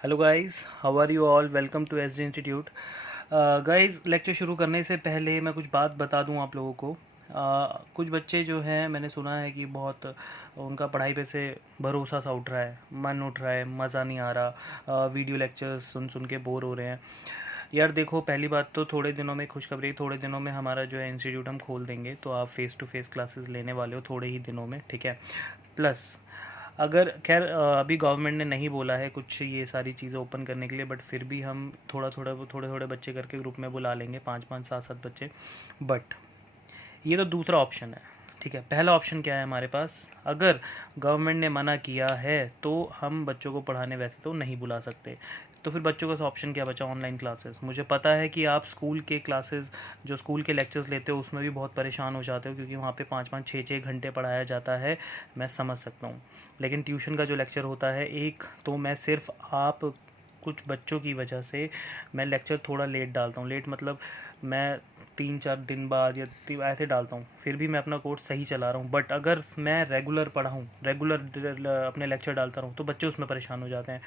Hello guys, how are you all? Welcome to S G institute. Guys, lecture शुरू करने से पहले मैं कुछ बात बता दूं आप लोगों को। कुछ बच्चे जो हैं, मैंने सुना है कि बहुत उनका पढ़ाई पे से भरोसा सा उठ रहा है, मन उठ रहा है, मज़ा नहीं आ रहा, वीडियो लेक्चर्स सुन सुन के बोर हो रहे हैं। यार देखो, पहली बात तो थोड़े दिनों में खुशखबरी, थोड़े दिनों में हमारा जो है इंस्टीट्यूट हम खोल देंगे, तो आप फेस टू फेस क्लासेस लेने वाले हो थोड़े ही दिनों में, ठीक है। प्लस अगर खैर अभी गवर्नमेंट ने नहीं बोला है कुछ ये सारी चीज़ें ओपन करने के लिए, बट फिर भी हम थोड़े थोड़े बच्चे करके ग्रुप में बुला लेंगे, 5 5 7 7 बच्चे। बट ये तो दूसरा ऑप्शन है, ठीक है। पहला ऑप्शन क्या है हमारे पास? अगर गवर्नमेंट ने मना किया है तो हम बच्चों को पढ़ाने वैसे तो नहीं बुला सकते, तो फिर बच्चों का ऑप्शन क्या बचा? Online classes. मुझे पता है कि आप स्कूल के क्लासेस, जो स्कूल के लेक्चर्स लेते हो, उसमें भी बहुत परेशान हो जाते हो, क्योंकि वहाँ पे 5 5 6 6 घंटे पढ़ाया जाता है। मैं समझ सकता हूँ, लेकिन ट्यूशन का जो लेक्चर होता है एक, तो मैं सिर्फ आप कुछ बच्चों की वजह से मैं लेक्चर थोड़ा लेट डालता हूँ। लेट मतलब मैं 3 4 दिन बाद या ऐसे डालता हूँ, फिर भी मैं अपना कोर्स सही चला रहा हूँ। बट अगर मैं रेगुलर पढ़ाऊँ, रेगुलर अपने लेक्चर डालता रहूँ, तो बच्चे उसमें परेशान हो जाते हैं।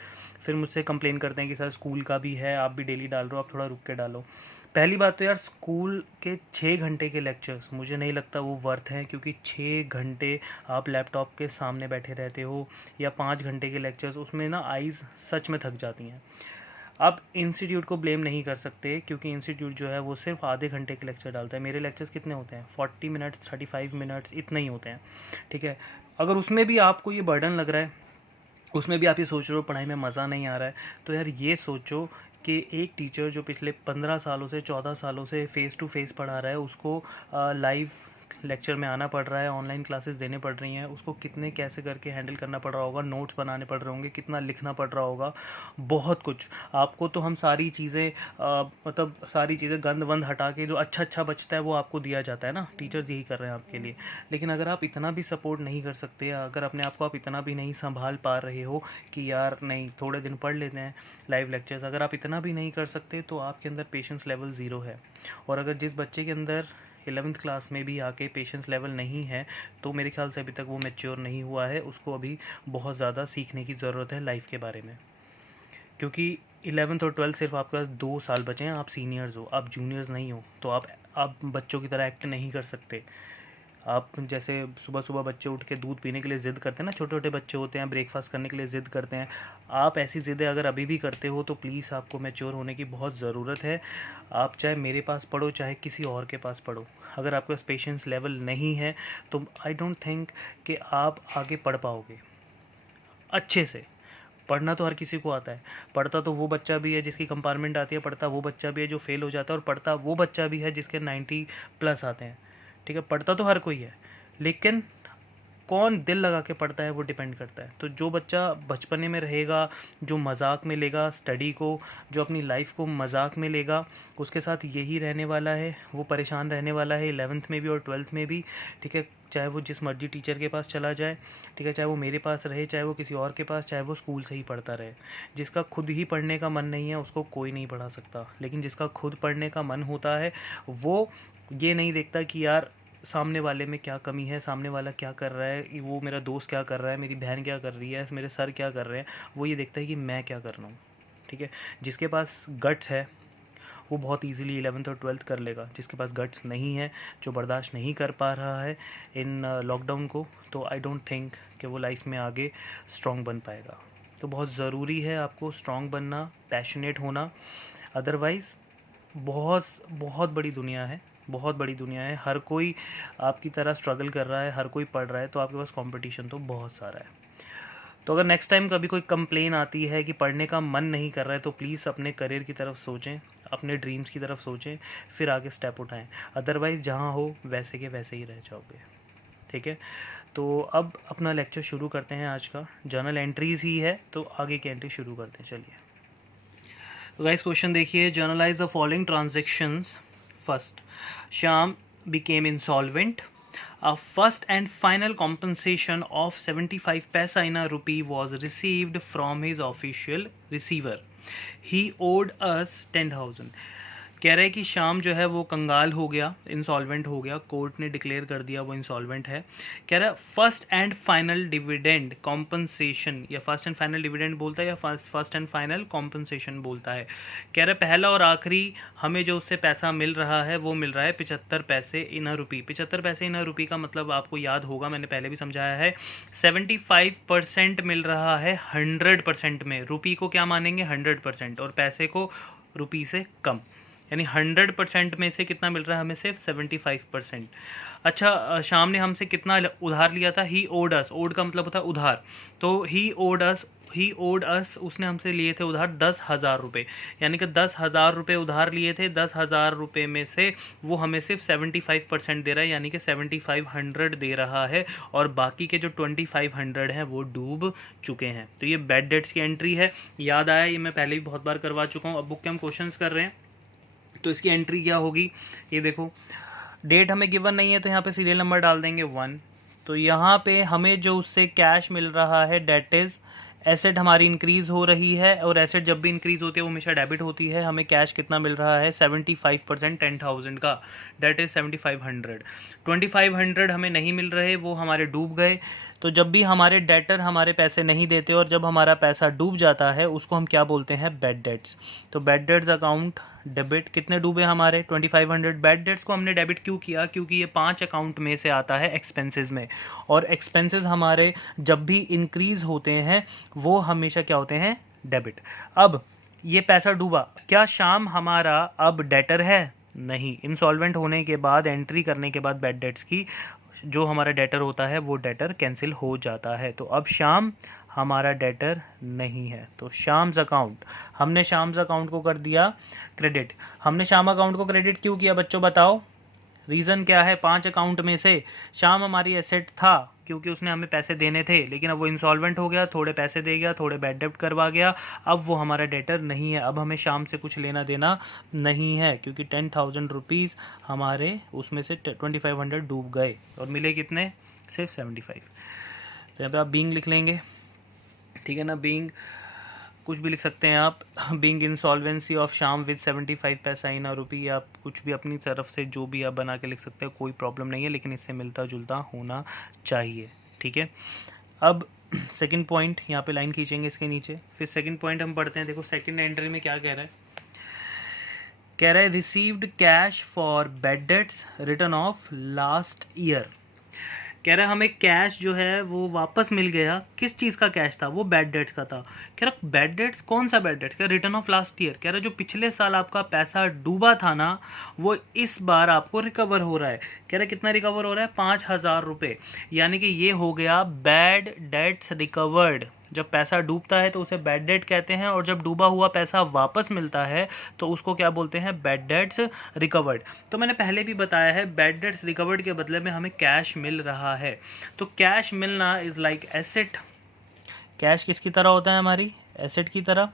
फिर मुझसे कंप्लेन करते हैं कि सर स्कूल का भी है, आप भी डेली डाल रहे हो, आप थोड़ा रुक के डालो। पहली बात तो यार, स्कूल के 6 घंटे के लेक्चर्स मुझे नहीं लगता वो वर्थ हैं, क्योंकि 6 घंटे आप लैपटॉप के सामने बैठे रहते हो, या 5 घंटे के लेक्चर्स, उसमें ना आइज़ सच में थक जाती हैं। आप इंस्टीट्यूट को ब्लेम नहीं कर सकते, क्योंकि इंस्टीट्यूट जो है वो सिर्फ आधे घंटे के लेक्चर डालता है। मेरे लेक्चर्स कितने होते हैं? 40 मिनट्स, 35 मिनट्स, इतना ही होते हैं, ठीक है। अगर उसमें भी आपको ये बर्डन लग रहा है, उसमें भी आप ये सोच रहे हो पढ़ाई में मज़ा नहीं आ रहा है, तो यार ये सोचो कि एक टीचर जो पिछले 15 सालों से, 14 सालों से फ़ेस टू फेस पढ़ा रहा है, उसको लाइव लेक्चर में आना पड़ रहा है, ऑनलाइन क्लासेस देने पड़ रही हैं, उसको कितने कैसे करके हैंडल करना पड़ रहा होगा, नोट्स बनाने पड़ रहे होंगे, कितना लिखना पड़ रहा होगा, बहुत कुछ। आपको तो हम सारी चीज़ें मतलब सारी चीज़ें गंद वंद हटा के जो अच्छा अच्छा बचता है वो आपको दिया जाता है ना, टीचर्स यही कर रहे हैं आपके लिए। लेकिन अगर आप इतना भी सपोर्ट नहीं कर सकते, या अगर अपने आप को आप इतना भी नहीं संभाल पा रहे हो कि यार नहीं, थोड़े दिन पढ़ लेते हैं लाइव लेक्चर्स, अगर आप इतना भी नहीं कर सकते, तो आपके अंदर पेशेंस लेवल ज़ीरो है। और अगर जिस बच्चे के अंदर 11th क्लास में भी आके पेशेंस लेवल नहीं है, तो मेरे ख्याल से अभी तक वो मैच्योर नहीं हुआ है, उसको अभी बहुत ज़्यादा सीखने की ज़रूरत है लाइफ के बारे में। क्योंकि 11th और 12th सिर्फ आपके पास 2 साल बचे हैं, आप सीनियर्स हो, आप जूनियर्स नहीं हो, तो आप बच्चों की तरह एक्ट नहीं कर सकते। आप जैसे सुबह सुबह बच्चे उठ के दूध पीने के लिए ज़िद करते हैं ना, छोटे छोटे बच्चे होते हैं, ब्रेकफास्ट करने के लिए ज़िद करते हैं, आप ऐसी ज़िद्दें अगर अभी भी करते हो, तो प्लीज़ आपको मैच्योर होने की बहुत ज़रूरत है। आप चाहे मेरे पास पढ़ो, चाहे किसी और के पास पढ़ो, अगर आपके पास पेशेंस लेवल नहीं है, तो आई डोंट थिंक कि आप आगे पढ़ पाओगे अच्छे से। पढ़ना तो हर किसी को आता है, पढ़ता तो वो बच्चा भी है जिसकी कंपार्टमेंट आती है, पढ़ता वो बच्चा भी है जो फेल हो जाता है, और पढ़ता वो बच्चा भी है जिसके 90+ आते हैं, ठीक है। पढ़ता तो हर कोई है, लेकिन कौन दिल लगा के पढ़ता है वो डिपेंड करता है। तो जो बच्चा बचपने में रहेगा, जो मजाक में लेगा स्टडी को, जो अपनी लाइफ को मजाक में लेगा, उसके साथ यही रहने वाला है, वो परेशान रहने वाला है 11th में भी और 12th में भी, ठीक है। चाहे वो जिस मर्जी टीचर के पास चला जाए, ठीक है, चाहे वो मेरे पास रहे, चाहे वो किसी और के पास, चाहे वो स्कूल से ही पढ़ता रहे। जिसका खुद ही पढ़ने का मन नहीं है, उसको कोई नहीं पढ़ा सकता। लेकिन जिसका खुद पढ़ने का मन होता है, वो ये नहीं देखता कि यार सामने वाले में क्या कमी है, सामने वाला क्या कर रहा है, वो मेरा दोस्त क्या कर रहा है, मेरी बहन क्या कर रही है, मेरे सर क्या कर रहे हैं, वो ये देखता है कि मैं क्या कर रहा हूँ, ठीक है। जिसके पास गट्स है, वो बहुत इजीली 11th और 12th कर लेगा। जिसके पास गट्स नहीं है, जो बर्दाश्त नहीं कर पा रहा है इन लॉकडाउन को, तो आई डोंट थिंक कि वो लाइफ में आगे स्ट्रॉन्ग बन पाएगा। तो बहुत ज़रूरी है आपको स्ट्रॉन्ग बनना, पैशनेट होना। अदरवाइज़ बहुत बहुत बड़ी दुनिया है, बहुत बड़ी दुनिया है, हर कोई आपकी तरह स्ट्रगल कर रहा है, हर कोई पढ़ रहा है, तो आपके पास कंपटीशन तो बहुत सारा है। तो अगर नेक्स्ट टाइम कभी कोई कंप्लेन आती है कि पढ़ने का मन नहीं कर रहा है, तो प्लीज़ अपने करियर की तरफ सोचें, अपने ड्रीम्स की तरफ सोचें, फिर आगे स्टेप उठाएं। अदरवाइज़ जहाँ हो वैसे के वैसे ही रह जाओगे, ठीक है। तो अब अपना लेक्चर शुरू करते हैं। आज का जर्नल एंट्रीज़ ही है, तो आगे की एंट्री शुरू करते हैं, चलिए। तो गाइस क्वेश्चन देखिए, generalized the following transactions. First, Shyam became insolvent. A first and final compensation of 75 paisa in a rupee was received from his official receiver. He owed us 10,000. कह रहे हैं कि शाम जो है वो कंगाल हो गया, इंसॉल्वेंट हो गया, कोर्ट ने डिक्लेयर कर दिया वो इंसॉल्वेंट है। कह रहा है first and final dividend compensation, या फर्स्ट एंड फाइनल डिविडेंड बोलता है या फर्स्ट एंड फाइनल कॉम्पनसेशन बोलता है। कह रहा है पहला और आखिरी हमें जो उससे पैसा मिल रहा है वो मिल रहा है 75 पैसे इन अ रुपी। 75 पैसे इन अ रुपी का मतलब आपको याद होगा, मैंने पहले भी समझाया है, 75% मिल रहा है 100% में। रुपी को क्या मानेंगे 100% और पैसे को रुपी से कम, यानी 100% में से कितना मिल रहा है हमें, सिर्फ 75%। अच्छा, शाम ने हमसे कितना उधार लिया था, ही ओड अस, ओड का मतलब होता है उधार, तो ही ओड अस उसने हमसे लिए थे उधार 10,000 रुपये, यानी कि 10,000 रुपये उधार लिए थे। 10,000 रुपये में से वो हमें सिर्फ 75% दे रहा है, यानी कि 7500 दे रहा है, और बाकी के जो 2500 हैं वो डूब चुके हैं। तो ये बैड डेट्स की एंट्री है। याद आया, ये मैं पहले भी बहुत बार करवा चुका हूँ। अब बुक के हम क्वेश्चंस कर रहे हैं, तो इसकी एंट्री क्या होगी, ये देखो। डेट हमें गिवन नहीं है तो यहाँ पे सीरियल नंबर डाल देंगे 1। तो यहाँ पे हमें जो उससे कैश मिल रहा है डेट इज़, एसेट हमारी इंक्रीज़ हो रही है, और एसेट जब भी इंक्रीज़ होती है वो हमेशा डेबिट होती है। हमें कैश कितना मिल रहा है 75% 10,000 का, डेट इज़ 7500। 2500 हमें नहीं मिल रहे, वो हमारे डूब गए। तो जब भी हमारे डेटर हमारे पैसे नहीं देते और जब हमारा पैसा डूब जाता है उसको हम क्या बोलते हैं, बैड डेट्स। तो बैड डेट्स अकाउंट डेबिट, कितने डूबे हमारे 2500। बैड डेट्स को हमने डेबिट क्यों किया, क्योंकि ये 5 अकाउंट में से आता है एक्सपेंसेस में, और एक्सपेंसेस हमारे जब भी इंक्रीज़ होते हैं वो हमेशा क्या होते हैं, डेबिट। अब ये पैसा डूबा, क्या शाम हमारा अब डेटर है, नहीं। इंसॉल्वेंट होने के बाद, एंट्री करने के बाद बैड डेट्स की, जो हमारा डेटर होता है वो डेटर कैंसिल हो जाता है। तो अब शाम हमारा डेटर नहीं है। तो शाम्स अकाउंट, हमने शाम्स अकाउंट को कर दिया क्रेडिट। हमने शाम अकाउंट को क्रेडिट क्यों किया बच्चों, बताओ रीज़न क्या है। 5 अकाउंट में से शाम हमारी एसेट था क्योंकि उसने हमें पैसे देने थे, लेकिन अब वो इंसॉल्वेंट हो गया, थोड़े पैसे दे गया, थोड़े बैड डेब्ट करवा गया, अब वो हमारा डेटर नहीं है। अब हमें शाम से कुछ लेना देना नहीं है, क्योंकि 10,000 रुपीज़ हमारे उसमें से 2500 डूब गए, और मिले कितने, सिर्फ 75। तो यहाँ पे आप बीइंग लिख लेंगे, ठीक है ना। बीइंग कुछ भी लिख सकते हैं आप, बीइंग इंसॉल्वेंसी ऑफ शाम विद 75 पैसा इन अ रुपी, आप कुछ भी अपनी तरफ से जो भी आप बना के लिख सकते हैं, कोई प्रॉब्लम नहीं है, लेकिन इससे मिलता जुलता होना चाहिए, ठीक है। अब सेकंड पॉइंट, यहाँ पे लाइन खींचेंगे इसके नीचे, फिर सेकंड पॉइंट हम पढ़ते हैं। देखो सेकंड एंट्री में क्या कह रहा है, कह रहा है received cash for bad debts return of last year. कह रहा है हमें कैश जो है वो वापस मिल गया। किस चीज़ का कैश था, वो बैड डेट्स का था। कह रहा बैड डेट्स, कौन सा बैड डेट्स, कह रहा रिटर्न ऑफ लास्ट ईयर। कह रहा जो पिछले साल आपका पैसा डूबा था ना, वो इस बार आपको रिकवर हो रहा है। कह रहा कितना रिकवर हो रहा है, 5,000 रुपये, यानी कि ये हो गया बैड डेट्स रिकवर्ड। जब पैसा डूबता है तो उसे बैड डेट कहते हैं, और जब डूबा हुआ पैसा वापस मिलता है तो उसको क्या बोलते हैं, बैड डेट्स रिकवर्ड। तो मैंने पहले भी बताया है, बैड डेट्स रिकवर्ड के बदले में हमें कैश मिल रहा है। तो कैश मिलना इज़ लाइक एसेट। कैश किसकी तरह होता है, हमारी एसेट की तरह।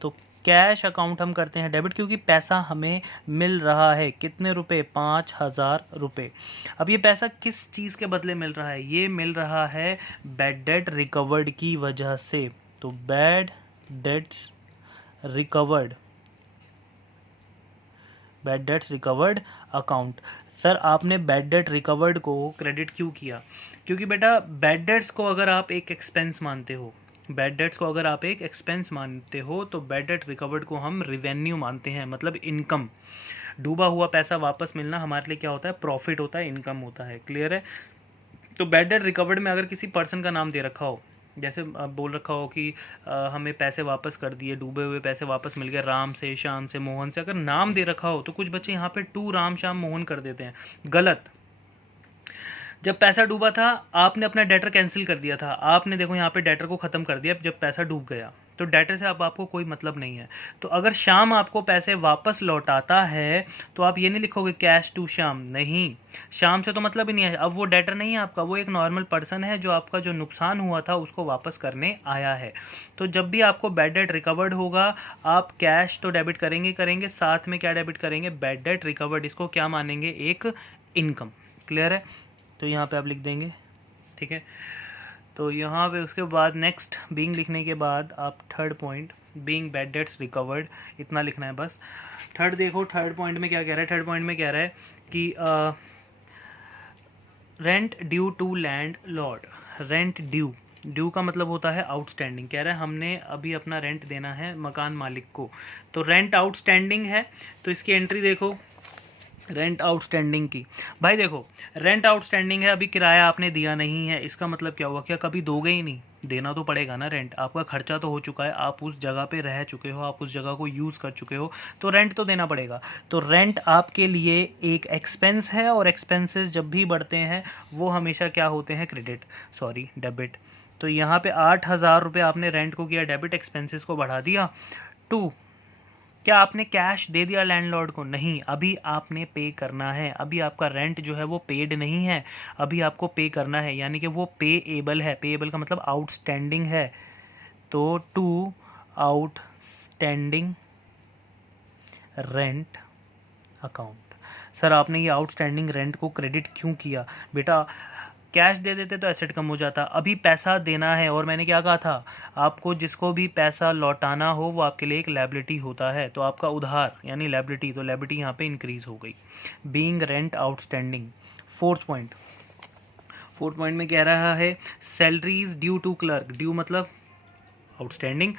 तो कैश अकाउंट हम करते हैं डेबिट, क्योंकि पैसा हमें मिल रहा है। कितने रुपए, 5,000 रुपये। अब ये पैसा किस चीज़ के बदले मिल रहा है, ये मिल रहा है बैड डेट रिकवर्ड की वजह से। तो bad debts recovered, bad debts recovered account. Sir आपने बैड डेट रिकवर्ड को क्रेडिट क्यों किया, क्योंकि बेटा बैड डेट्स को अगर आप एक एक्सपेंस मानते हो, बैड डेट्स को अगर आप एक एक्सपेंस मानते हो, तो बैड डेट रिकवर्ड को हम रिवेन्यू मानते हैं, मतलब इनकम। डूबा हुआ पैसा वापस मिलना हमारे लिए क्या होता है, प्रॉफिट होता है, इनकम होता है। क्लियर है। तो बैड डेट रिकवर्ड में अगर किसी पर्सन का नाम दे रखा हो, जैसे बोल रखा हो कि हमें पैसे वापस कर दिए, डूबे हुए पैसे वापस मिल गए राम से, श्याम से, मोहन से, अगर नाम दे रखा हो, तो कुछ बच्चे यहाँ पे टू राम श्याम मोहन कर देते हैं, गलत। जब पैसा डूबा था आपने अपना डेटर कैंसिल कर दिया था, आपने देखो यहाँ पे डेटर को ख़त्म कर दिया जब पैसा डूब गया, तो डेटर से अब आपको कोई मतलब नहीं है। तो अगर शाम आपको पैसे वापस लौटाता है तो आप ये नहीं लिखोगे कैश टू शाम, नहीं, शाम से तो मतलब ही नहीं है। अब वो डेटर नहीं है आपका, वो एक नॉर्मल पर्सन है जो आपका जो नुकसान हुआ था उसको वापस करने आया है। तो जब भी आपको बैड डेट रिकवर्ड होगा, आप कैश तो डेबिट करेंगे, साथ में क्या डेबिट करेंगे, बैड डेट रिकवर्ड। इसको क्या मानेंगे, एक इनकम। क्लियर है। तो यहाँ पे आप लिख देंगे, ठीक है। तो यहाँ पे उसके बाद नेक्स्ट बीइंग लिखने के बाद आप third point being bad debts recovered इतना लिखना है बस। थर्ड देखो, थर्ड पॉइंट में क्या कह रहा है, थर्ड पॉइंट में कह रहा है कि rent due to landlord. Rent due, due का मतलब होता है आउटस्टैंडिंग। कह रहा है हमने अभी अपना रेंट देना है मकान मालिक को, तो रेंट आउटस्टैंडिंग है। तो इसकी एंट्री देखो रेंट आउटस्टैंडिंग की। भाई देखो रेंट आउटस्टैंडिंग है, अभी किराया आपने दिया नहीं है, इसका मतलब क्या हुआ, क्या कभी दोगे ही नहीं, देना तो पड़ेगा ना रेंट। आपका खर्चा तो हो चुका है, आप उस जगह पे रह चुके हो, आप उस जगह को यूज़ कर चुके हो, तो रेंट तो देना पड़ेगा। तो रेंट आपके लिए एक एक्सपेंस है, और एक्सपेंसेस जब भी बढ़ते हैं वो हमेशा क्या होते हैं, डेबिट। तो यहाँ पे 8,000 रुपये आपने रेंट को किया डेबिट, एक्सपेंसेस को बढ़ा दिया। 2, क्या आपने कैश दे दिया लैंडलॉर्ड को? नहीं, अभी आपने पे करना है, अभी आपका रेंट जो है वो पेड नहीं है, अभी आपको पे करना है, यानी कि वो पेएबल है। पेएबल का मतलब आउटस्टैंडिंग है। तो to outstanding rent account. Sir आपने ये आउटस्टैंडिंग रेंट को क्रेडिट क्यों किया? बेटा कैश दे देते तो एसेट कम हो जाता, अभी पैसा देना है, और मैंने क्या कहा था आपको, जिसको भी पैसा लौटाना हो वो आपके लिए एक लायबिलिटी होता है, तो आपका उधार यानी लायबिलिटी, तो लायबिलिटी यहाँ पे इंक्रीज हो गई। Being rent outstanding. Fourth point, fourth point में कह रहा है salaries due to clerk. Due मतलब आउटस्टैंडिंग,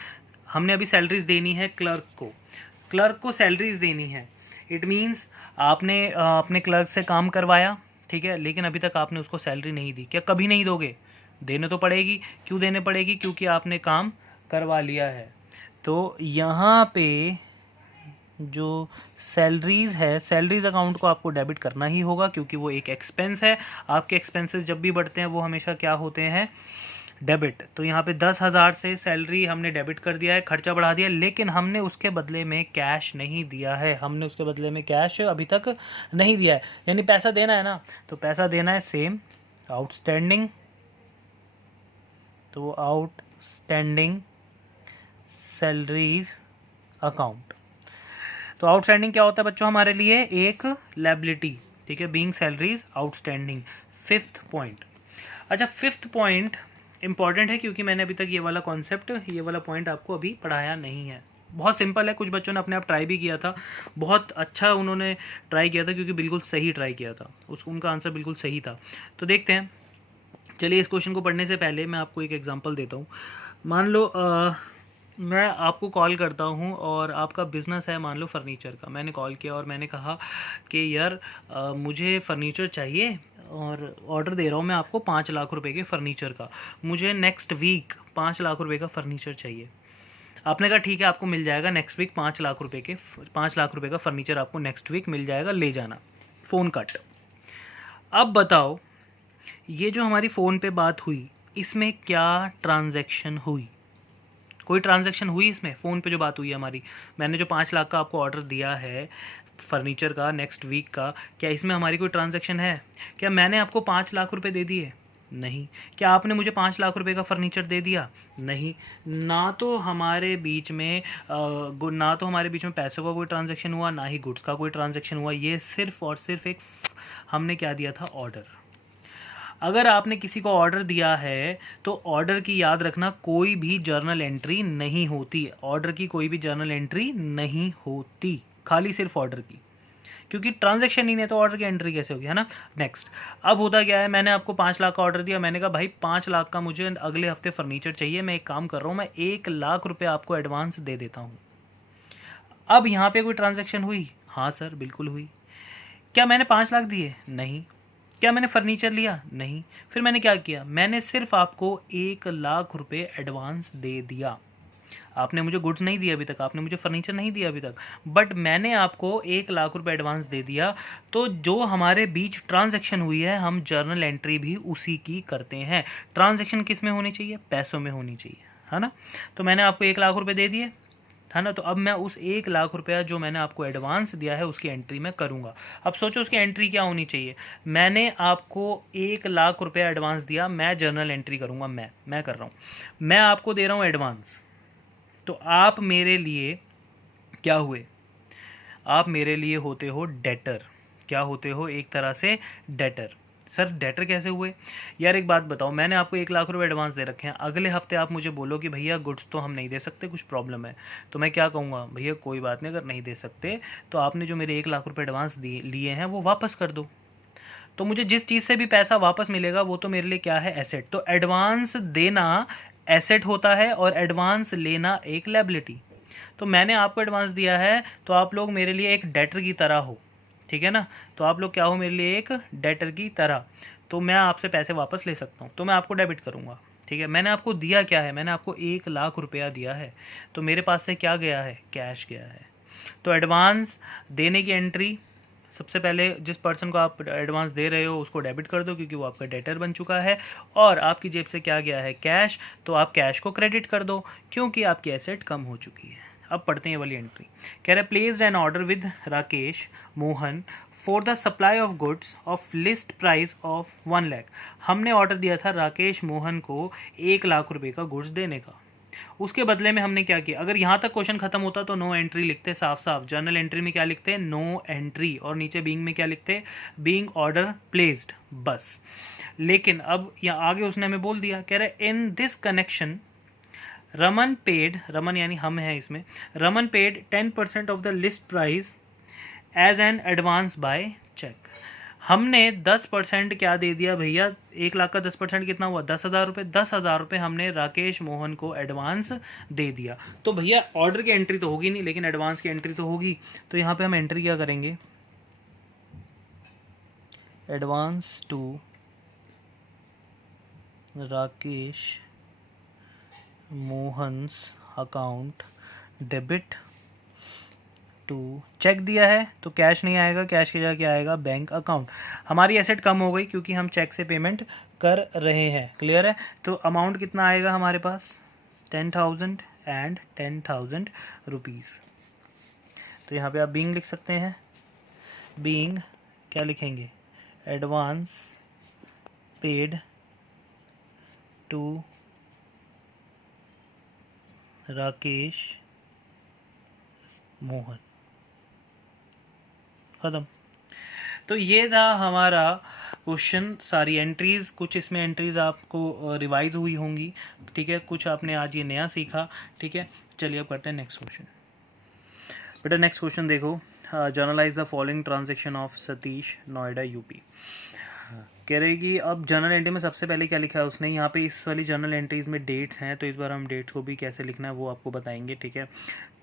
हमने अभी सैलरीज देनी है क्लर्क को, क्लर्क को सैलरीज देनी है। इट मीन्स आपने अपने क्लर्क से काम करवाया, ठीक है, लेकिन अभी तक आपने उसको सैलरी नहीं दी। क्या कभी नहीं दोगे? देने तो पड़ेगी। क्यों देने पड़ेगी? क्योंकि आपने काम करवा लिया है। तो यहाँ पे जो सैलरीज है, सैलरीज अकाउंट को आपको डेबिट करना ही होगा, क्योंकि वो एक एक्सपेंस है। आपके एक्सपेंसेस जब भी बढ़ते हैं वो हमेशा क्या होते हैं, डेबिट। तो यहाँ पे 10,000 से सैलरी हमने डेबिट कर दिया है, खर्चा बढ़ा दिया, लेकिन हमने उसके बदले में कैश नहीं दिया है, हमने उसके बदले में कैश अभी तक नहीं दिया है, यानी पैसा देना है ना, तो पैसा देना है सेम आउटस्टैंडिंग। तो आउटस्टैंडिंग सैलरीज अकाउंट। तो आउटस्टैंडिंग क्या होता है बच्चों हमारे लिए? एक लायबिलिटी, ठीक है, being salaries outstanding. Fifth point, अच्छा फिफ्थ पॉइंट इंपॉर्टेंट है, क्योंकि मैंने अभी तक ये वाला कॉन्सेप्ट, ये वाला पॉइंट आपको अभी पढ़ाया नहीं है। बहुत सिंपल है, कुछ बच्चों ने अपने आप ट्राई भी किया था, बहुत अच्छा उन्होंने ट्राई किया था, क्योंकि बिल्कुल सही ट्राई किया था, उनका आंसर बिल्कुल सही था। तो देखते हैं, चलिए इस क्वेश्चन को पढ़ने से पहले मैं आपको एक एग्जांपल देता हूँ। मान लो मैं आपको कॉल करता हूँ और आपका बिज़नेस है मान लो फर्नीचर का। मैंने कॉल किया और मैंने कहा कि यार मुझे फ़र्नीचर चाहिए, और ऑर्डर दे रहा हूँ मैं आपको 5 लाख रुपए के फ़र्नीचर का, मुझे नेक्स्ट वीक 5 लाख रुपए का फ़र्नीचर चाहिए। आपने कहा ठीक है आपको मिल जाएगा नेक्स्ट वीक 5 लाख रुपए का फ़र्नीचर आपको नेक्स्ट वीक मिल जाएगा, ले जाना। Phone cut. अब बताओ ये जो हमारी फ़ोन पे बात हुई, इसमें क्या ट्रांजैक्शन हुई? कोई ट्रांजैक्शन हुई इसमें? फ़ोन पे जो बात हुई है हमारी, मैंने जो 5 लाख का आपको ऑर्डर दिया है फर्नीचर का नेक्स्ट वीक का, क्या इसमें हमारी कोई ट्रांजैक्शन है? क्या मैंने आपको 5 लाख रुपए दे दिए? नहीं। क्या आपने मुझे 5 लाख रुपए का फर्नीचर दे दिया? नहीं। ना तो हमारे बीच में पैसों का कोई ट्रांजैक्शन हुआ, ना ही गुड्स का कोई ट्रांजैक्शन हुआ। ये सिर्फ और सिर्फ एक हमने क्या दिया था, ऑर्डर। अगर आपने किसी को ऑर्डर दिया है तो ऑर्डर की याद रखना कोई भी जर्नल एंट्री नहीं होती, ऑर्डर की कोई भी जर्नल एंट्री नहीं होती, खाली सिर्फ ऑर्डर की, क्योंकि ट्रांजैक्शन ही नहीं तो ऑर्डर की एंट्री कैसे होगी, है ना। नेक्स्ट, अब होता क्या है, मैंने आपको 5 लाख का ऑर्डर दिया, मैंने कहा भाई 5 लाख का मुझे अगले हफ्ते फर्नीचर चाहिए, मैं एक काम कर रहा हूँ, मैं 1 लाख रुपये आपको एडवांस दे देता हूँ। अब यहाँ पे कोई ट्रांजैक्शन हुई? हाँ सर बिल्कुल हुई। क्या मैंने 5 लाख दिए? नहीं। क्या मैंने फर्नीचर लिया? नहीं। फिर मैंने क्या किया, मैंने सिर्फ आपको 1 लाख रुपए एडवांस दे दिया। आपने मुझे गुड्स नहीं दिया अभी तक, आपने मुझे फर्नीचर नहीं दिया अभी तक, बट मैंने आपको 1 लाख रुपए एडवांस दे दिया। तो जो हमारे बीच ट्रांजैक्शन हुई है, हम जर्नल एंट्री भी उसी की करते हैं। ट्रांजैक्शन किस में होनी चाहिए? पैसों में होनी चाहिए, है ना। तो मैंने आपको 1 लाख रुपए दे दिए, है ना, तो अब मैं उस 1 लाख रुपया जो मैंने आपको एडवांस दिया है उसकी एंट्री मैं करूँगा। अब सोचो उसकी एंट्री क्या होनी चाहिए। मैंने आपको 1 लाख रुपया एडवांस दिया, मैं जर्नल एंट्री करूँगा, मैं कर रहा हूँ, मैं आपको दे रहा हूँ एडवांस, तो आप मेरे लिए क्या हुए? आप मेरे लिए होते हो डेटर। क्या होते हो? एक तरह से डेटर। सर डेटर कैसे हुए? यार एक बात बताओ, मैंने आपको 1 लाख रुपए एडवांस दे रखे हैं, अगले हफ्ते आप मुझे बोलो कि भैया गुड्स तो हम नहीं दे सकते, कुछ प्रॉब्लम है, तो मैं क्या कहूँगा? भैया कोई बात नहीं, अगर नहीं दे सकते तो आपने जो मेरे 1 लाख रुपए एडवांस लिए हैं वो वापस कर दो। तो मुझे जिस चीज़ से भी पैसा वापस मिलेगा वो तो मेरे लिए क्या है? एसेट। तो एडवांस देना एसेट होता है और एडवांस लेना एक लायबिलिटी। तो मैंने आपको एडवांस दिया है तो आप लोग मेरे लिए एक डेटर की तरह हो, ठीक है ना? तो आप लोग क्या हो मेरे लिए? एक डेटर की तरह। तो मैं आपसे पैसे वापस ले सकता हूँ, तो मैं आपको डेबिट करूँगा, ठीक है? मैंने आपको दिया क्या है? मैंने आपको 1 लाख रुपया दिया है, तो मेरे पास से क्या गया है? कैश गया है। तो एडवांस देने की एंट्री, सबसे पहले जिस पर्सन को आप एडवांस दे रहे हो उसको डेबिट कर दो क्योंकि वो आपका डेटर बन चुका है, और आपकी जेब से क्या गया है? कैश। तो आप कैश को क्रेडिट कर दो क्योंकि आपकी एसेट कम हो चुकी है। अब पढ़ते हैं ये वाली एंट्री। कह रहे placed an order with Rakesh Mohan for the supply of goods of list price of 1 lakh. हमने ऑर्डर दिया था राकेश मोहन को 1 लाख रुपए का गुड्स देने का। उसके बदले में हमने क्या किया? अगर यहाँ तक क्वेश्चन खत्म होता तो नो एंट्री लिखते साफ साफ। जर्नल एंट्री में क्या लिखते? नो एंट्री, और नीचे बीइंग में क्या लिखते? बीइंग ऑर्डर प्लेस्ड, बस। लेकिन अब यहाँ आगे उसने हमें बोल दिया, कह रहे in this connection Raman paid, Raman यानी हम है इसमें, Raman paid 10% of the list price as an advance by cheque. हमने 10% क्या दे दिया भैया? 1 लाख का 10% कितना हुआ? 10,000 रुपये। 10,000 रुपये हमने राकेश मोहन को एडवांस दे दिया। तो भैया ऑर्डर की एंट्री तो होगी नहीं, लेकिन एडवांस की एंट्री तो होगी। तो यहाँ पे हम एंट्री क्या करेंगे? Advance to Rakesh Mohan's account debit to, cheque दिया है तो कैश नहीं आएगा, कैश की जगह क्या आएगा? Bank account. हमारी एसेट कम हो गई क्योंकि हम चेक से पेमेंट कर रहे हैं, क्लियर है? तो अमाउंट कितना आएगा हमारे पास? 10,000 एंड 10,000 रुपीज़। तो यहाँ पे आप बीइंग लिख सकते हैं। बीइंग क्या लिखेंगे? Advance paid to Rakesh Mohan, खत्म। तो ये था हमारा क्वेश्चन। सारी एंट्रीज, कुछ इसमें एंट्रीज आपको रिवाइज हुई होंगी, ठीक है? कुछ आपने आज ये नया सीखा, ठीक है? चलिए अब करते हैं नेक्स्ट क्वेश्चन। बेटा नेक्स्ट क्वेश्चन देखो, generalized the following transaction of Satish, Noida UP. कह रहे कि अब जर्नल एंट्री में सबसे पहले क्या लिखा है उसने? यहाँ पे इस वाली जर्नल एंट्रीज में डेट्स हैं, तो इस बार हम डेट्स को भी कैसे लिखना है वो आपको बताएंगे, ठीक है?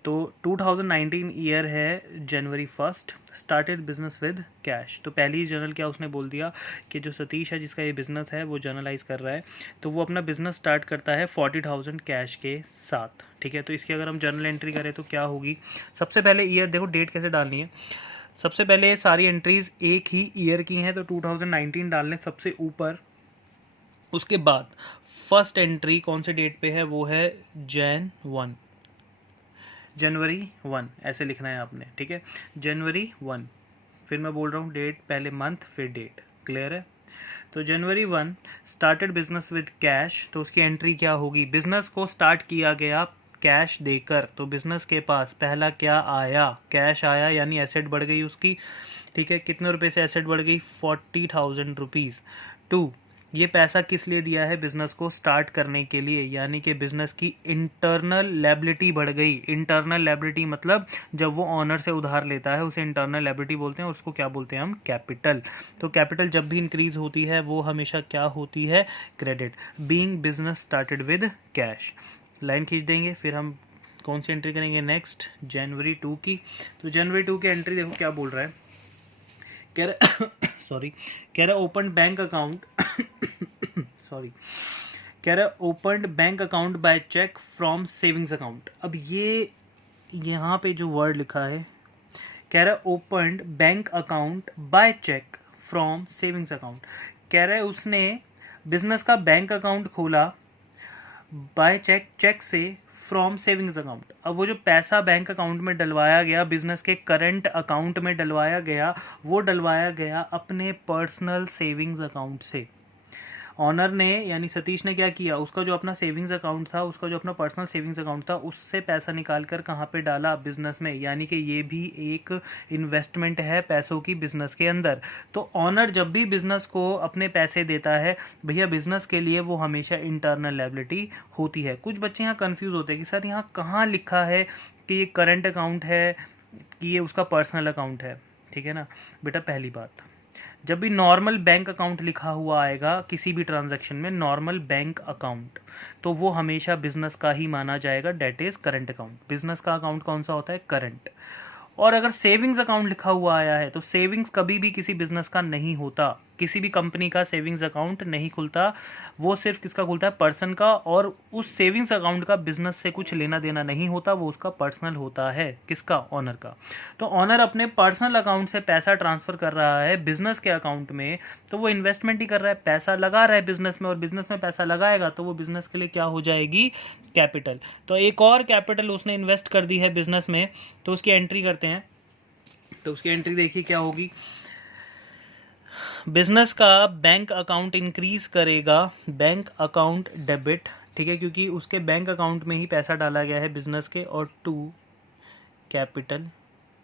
तो 2019 ईयर है, जनवरी 1, स्टार्टेड बिजनेस विद कैश। तो पहली जर्नल क्या उसने बोल दिया कि जो सतीश है जिसका ये बिज़नेस है वो जर्नलाइज कर रहा है, तो वो अपना बिज़नेस स्टार्ट करता है 40,000 कैश के साथ, ठीक है? तो इसकी अगर हम जर्नल एंट्री करें तो क्या होगी? सबसे पहले ईयर देखो, डेट कैसे डालनी है। सबसे पहले सारी एंट्रीज एक ही ईयर की हैं तो 2019 डालने सबसे ऊपर। उसके बाद फर्स्ट एंट्री कौन से डेट पे है? वो है जनवरी 1 ऐसे लिखना है आपने, ठीक है? जनवरी 1, फिर मैं बोल रहा हूँ डेट, पहले मंथ फिर डेट, क्लियर है? तो जनवरी 1 स्टार्टेड बिजनेस विद कैश, तो उसकी एंट्री क्या होगी? बिजनेस को स्टार्ट किया गया कैश देकर, तो बिजनेस के पास पहला क्या आया? कैश आया, यानी एसेट बढ़ गई उसकी, ठीक है? कितने रुपए से एसेट बढ़ गई? 40,000 रुपीज़। टू, ये पैसा किस लिए दिया है? बिजनेस को स्टार्ट करने के लिए, यानी कि बिजनेस की इंटरनल लायबिलिटी बढ़ गई। इंटरनल लायबिलिटी मतलब जब वो ऑनर से उधार लेता है उसे इंटरनल लायबिलिटी बोलते हैं, उसको क्या बोलते हैं हम? कैपिटल। तो कैपिटल जब भी इंक्रीज होती है वो हमेशा क्या होती है? Credit. Being business started with cash, line खींच देंगे। फिर हम कौन सी एंट्री करेंगे नेक्स्ट? जनवरी 2 की। तो जनवरी 2 की एंट्री देखो क्या बोल रहा है, कह रहा सॉरी, कह रहा ओपन बैंक अकाउंट सॉरी, कह रहा open bank account by cheque from savings account. अब ये यहाँ पे जो वर्ड लिखा है, कह रहा open bank account by cheque from savings account, कह रहा है उसने बिजनेस का बैंक अकाउंट खोला बाय चेक, चेक से, फ्रॉम सेविंग्स अकाउंट। अब वो जो पैसा बैंक अकाउंट में डलवाया गया, बिजनेस के करंट अकाउंट में डलवाया गया, वो डलवाया गया अपने पर्सनल सेविंग्स अकाउंट से। ऑनर ने यानी सतीश ने क्या किया, उसका जो अपना सेविंग्स अकाउंट था, उसका जो अपना पर्सनल सेविंग्स अकाउंट था, उससे पैसा निकाल कर कहाँ पे डाला, बिजनेस में। यानी कि ये भी एक इन्वेस्टमेंट है पैसों की बिजनेस के अंदर। तो ऑनर जब भी बिजनेस को अपने पैसे देता है भैया बिजनेस के लिए, वो हमेशा इंटरनल लायबिलिटी होती है। कुछ बच्चे यहाँ कंफ्यूज होते हैं कि सर यहाँ कहाँ लिखा है कि ये करंट अकाउंट है कि ये उसका पर्सनल अकाउंट है। ठीक है ना बेटा, पहली बात, जब भी नॉर्मल बैंक अकाउंट लिखा हुआ आएगा किसी भी ट्रांजैक्शन में, नॉर्मल बैंक अकाउंट, तो वो हमेशा बिजनेस का ही माना जाएगा, debt is current account. Business का अकाउंट कौन सा होता है, करंट। और अगर सेविंग्स अकाउंट लिखा हुआ आया है तो सेविंग्स कभी भी किसी बिजनेस का नहीं होता, किसी भी कंपनी का सेविंग्स अकाउंट नहीं खुलता, वो सिर्फ किसका खुलता है, पर्सन का। और उस सेविंग्स अकाउंट का बिजनेस से कुछ लेना देना नहीं होता, वो उसका पर्सनल होता है, किसका, ऑनर का। तो ऑनर अपने पर्सनल अकाउंट से पैसा ट्रांसफर कर रहा है बिजनेस के अकाउंट में, तो वो इन्वेस्टमेंट ही कर रहा है, पैसा लगा रहा है बिजनेस में, और बिजनेस में पैसा लगाएगा तो वो बिजनेस के लिए क्या हो जाएगी, कैपिटल। तो एक और कैपिटल उसने इन्वेस्ट कर दी है बिजनेस में, तो उसकी एंट्री करते हैं। तो उसकी एंट्री देखिए क्या होगी, बिजनेस का बैंक अकाउंट इंक्रीज करेगा, बैंक अकाउंट डेबिट, ठीक है, क्योंकि उसके बैंक अकाउंट में ही पैसा डाला गया है बिजनेस के, और टू कैपिटल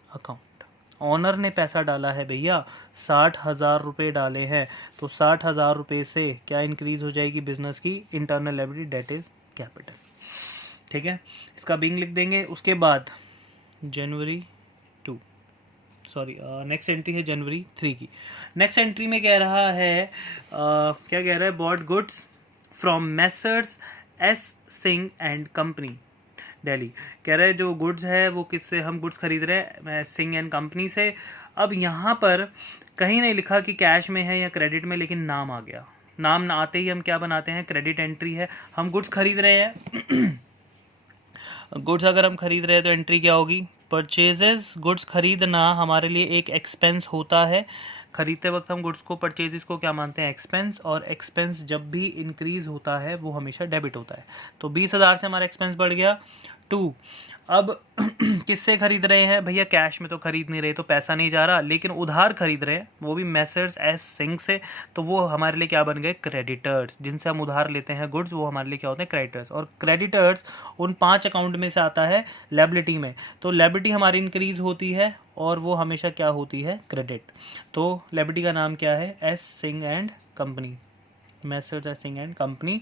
अकाउंट। ऑनर ने पैसा डाला है भैया, 60,000 रुपये डाले हैं, तो 60,000 रुपये से क्या इंक्रीज हो जाएगी बिजनेस की, internal liability, debt is capital. ठीक है, इसका बिंग लिख देंगे। उसके बाद जनवरी नेक्स्ट एंट्री है जनवरी 3 की। नेक्स्ट एंट्री में कह रहा है क्या कह रहा है, bought goods from Messrs S Singh and company Delhi. कह रहे हैं जो गुड्स है वो किससे हम गुड्स खरीद रहे हैं, सिंह एंड कंपनी से। अब यहाँ पर कहीं नहीं लिखा कि कैश में है या क्रेडिट में, लेकिन नाम आ गया। नाम ना आते ही हम क्या बनाते हैं, क्रेडिट एंट्री है, हम गुड्स खरीद रहे हैं। गुड्स अगर हम खरीद रहे हैं तो एंट्री क्या होगी, परचेजेस। गुड्स खरीदना हमारे लिए एक एक्सपेंस होता है, खरीदते वक्त हम गुड्स को, परचेजेस को क्या मानते हैं, एक्सपेंस। और एक्सपेंस जब भी इंक्रीज होता है वो हमेशा डेबिट होता है। तो 20,000 से हमारा एक्सपेंस बढ़ गया 2। अब किससे खरीद रहे हैं भैया, कैश में तो खरीद नहीं रहे, तो पैसा नहीं जा रहा, लेकिन उधार खरीद रहे हैं, वो भी मैसर्स एस सिंह से, तो वो हमारे लिए क्या बन गए, क्रेडिटर्स। जिनसे हम उधार लेते हैं गुड्स, वो हमारे लिए क्या होते हैं, क्रेडिटर्स। और क्रेडिटर्स उन 5 अकाउंट में से आता है लायबिलिटी में, तो लायबिलिटी हमारी इंक्रीज होती है और वो हमेशा क्या होती है, क्रेडिट। तो लायबिलिटी का नाम क्या है, S Singh and company, Messrs S Singh and company.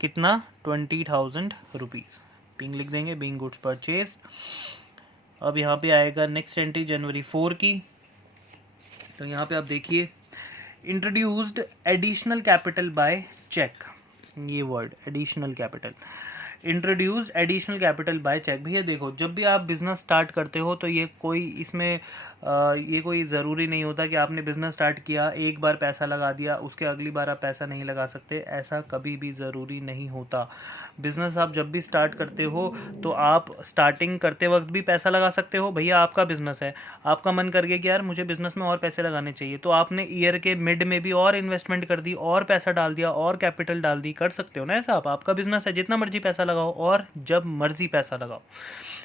कितना, 20,000 रुपीज़। बिंग लिख देंगे, बिंग गुड्स परचेज। अब यहाँ पे आएगा नेक्स्ट एंट्री जनवरी 4 की। तो यहाँ पे आप देखिए, introduced additional capital by cheque, ये word additional capital, introduce additional capital by cheque. भैया देखो, जब भी आप बिजनेस स्टार्ट करते हो तो ये कोई इसमें ये कोई ज़रूरी नहीं होता कि आपने बिज़नेस स्टार्ट किया, एक बार पैसा लगा दिया, उसके अगली बार आप पैसा नहीं लगा सकते, ऐसा कभी भी ज़रूरी नहीं होता। बिज़नेस आप जब भी स्टार्ट करते हो तो आप स्टार्टिंग करते वक्त भी पैसा लगा सकते हो। भैया आपका बिज़नेस है, आपका मन कर गया कि यार मुझे बिज़नेस में और पैसे लगाने चाहिए, तो आपने ईयर के मिड में भी और इन्वेस्टमेंट कर दी, और पैसा डाल दिया, और कैपिटल डाल दी, कर सकते हो ना ऐसा। आपका बिज़नेस है, जितना मर्जी पैसा लगाओ और जब मर्जी पैसा लगाओ।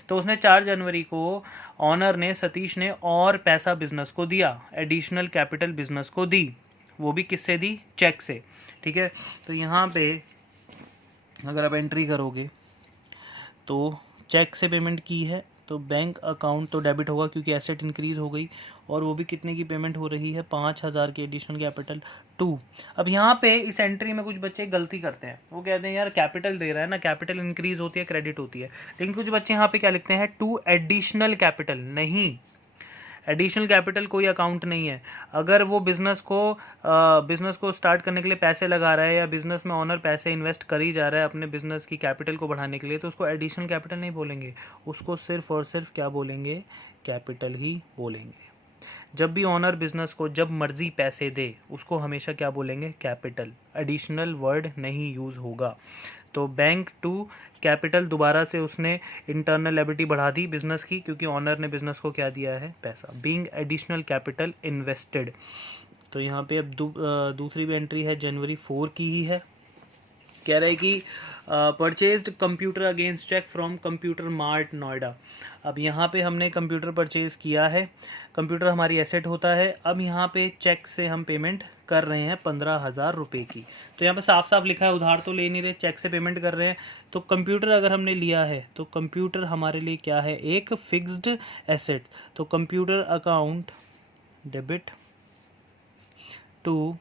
तो उसने 4 जनवरी को ऑनर ने, सतीश ने और पैसा बिजनेस को दिया, एडिशनल कैपिटल बिजनेस को दी, वो भी किससे दी, चेक से। ठीक है, तो यहाँ पे अगर आप एंट्री करोगे तो चेक से पेमेंट की है, तो बैंक अकाउंट तो डेबिट होगा क्योंकि एसेट इंक्रीज हो गई, और वो भी कितने की पेमेंट हो रही है, 5,000 की एडिशनल कैपिटल 2। अब यहाँ पे इस एंट्री में कुछ बच्चे गलती करते हैं, वो कहते हैं यार कैपिटल दे रहा है ना, कैपिटल इंक्रीज होती है, क्रेडिट होती है, लेकिन कुछ बच्चे यहाँ पे क्या लिखते हैं, 2 एडिशनल कैपिटल। नहीं, एडिशनल कैपिटल कोई अकाउंट नहीं है। अगर वो बिज़नेस को स्टार्ट करने के लिए पैसे लगा रहा है, या बिज़नेस में ऑनर पैसे इन्वेस्ट कर ही जा रहा है अपने बिज़नेस की कैपिटल को बढ़ाने के लिए, तो उसको एडिशनल कैपिटल नहीं बोलेंगे, उसको सिर्फ और सिर्फ क्या बोलेंगे, कैपिटल ही बोलेंगे। जब भी ऑनर बिजनेस को जब मर्जी पैसे दे, उसको हमेशा क्या बोलेंगे, कैपिटल, एडिशनल वर्ड नहीं यूज़ होगा। तो बैंक टू कैपिटल, दोबारा से उसने इंटरनल लायबिलिटी बढ़ा दी बिजनेस की, क्योंकि ऑनर ने बिजनेस को क्या दिया है, पैसा, बीइंग एडिशनल कैपिटल इन्वेस्टेड। तो यहाँ पे अब दूसरी भी एंट्री है जनवरी 4 की ही है। कह रहा है कि purchased computer against cheque from computer mart Noida. अब यहाँ पे हमने कंप्यूटर परचेज़ किया है, कंप्यूटर हमारी एसेट होता है। अब यहाँ पे चेक से हम पेमेंट कर रहे हैं 15,000 रुपये की। तो यहाँ पे साफ साफ लिखा है, उधार तो ले नहीं रहे, चेक से पेमेंट कर रहे हैं। तो कंप्यूटर अगर हमने लिया है तो कंप्यूटर हमारे लिए क्या है, एक फिक्स्ड एसेट। तो computer account debit to